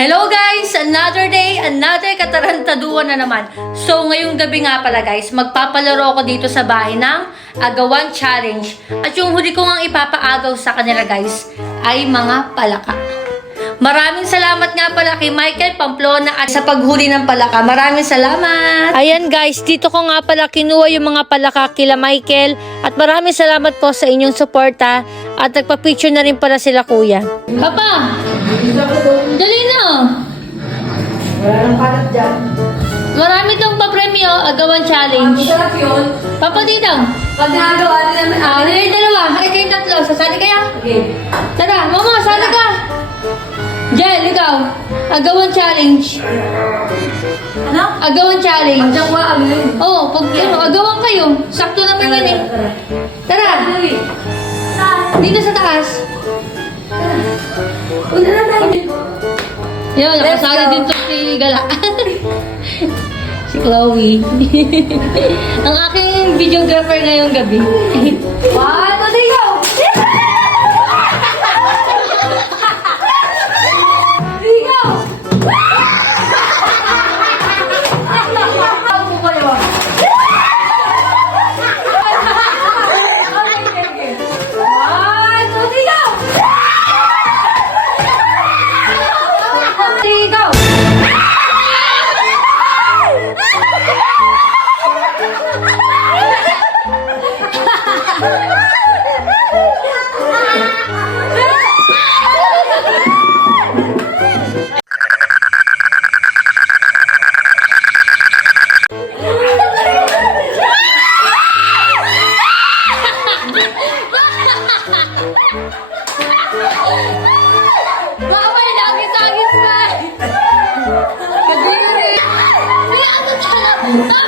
Hello guys! Another day, another katarantaduan na naman. So ngayong gabi nga pala guys, magpapalaro ako dito sa bahay ng Agawan Challenge. At yung huli ko ngang ipapaagaw sa kanila guys ay mga palaka. Maraming salamat nga pala kay Michael Pamplona at sa paghuli ng palaka. Maraming salamat! Ayan guys, dito ko nga pala kinuha yung mga palaka kila Michael. At maraming salamat po sa inyong suporta. At nagpa-picture na rin pala sila kuya. Papa! Dali na! Wala nang kalat dyan. Marami tong papremyo, Agawan Challenge. Masarap yun. Papa dito. Pag nagawa din naman. Ay, dalawa. Ay, kayong tatlo. Sasali kaya? Okay. Tara, mama, sali ka. Jel, ikaw. Agawan Challenge. Ano? Agawan Challenge. Pagdakwa ang yun. Oo, pag ano, agawan kayo. Sakto naman yan eh. Tara, Saan? dito sa taas. Una na tayo. Yun, Let's nakasali go. din to si Gala. Si Chloe. Ang aking videographer ngayong gabi. One, two, three, go! Three, go! Ako ba yun? Okay. One, two, three, go! Three, go! Baka may nagis-agis ka! Kadiri! Ay, ano ka na?